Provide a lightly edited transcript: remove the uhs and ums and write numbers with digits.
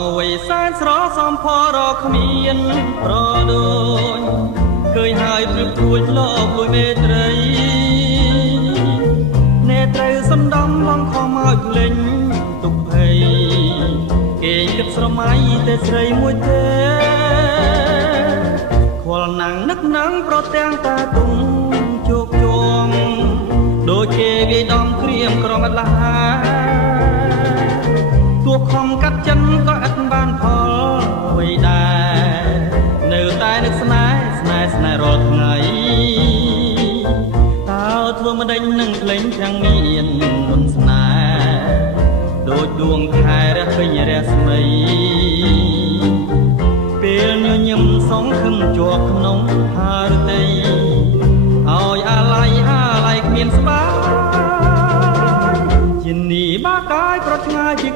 ងវ័យសែនស្រសំផរកគ្មានប្រដូចឃើញហើយព្រឹកពួយលោកលួយមេត្រីនេត្រូវសំដំបងខំឲ្យភ្លេងទុកភ័យគេគិតស្រមៃតែស្រីមួយទេខ្វល់ណាំងនឹកណាំងប្រទាំងតាទុំជោគជងដូចគេវាយដំក្រៀមក្រមអត់ឡាទួខំកាត់ចិនក៏អត់បានផលអ្វីដែរនៅតែនឹកស្នេហ៍រាល់ថ្ងៃតើធ្វើមិនដេញនឹងភ្លេងទាំងមានមុនស្នេហ៍ដូចដួងខែរះពេញរស្មីពេលញញឹមសងខឹមជាប់ក្នុងហារតីឲ្យអាឡ័យគ្មានស្បាយជានីបាកាយប្រឆ្ងាយពី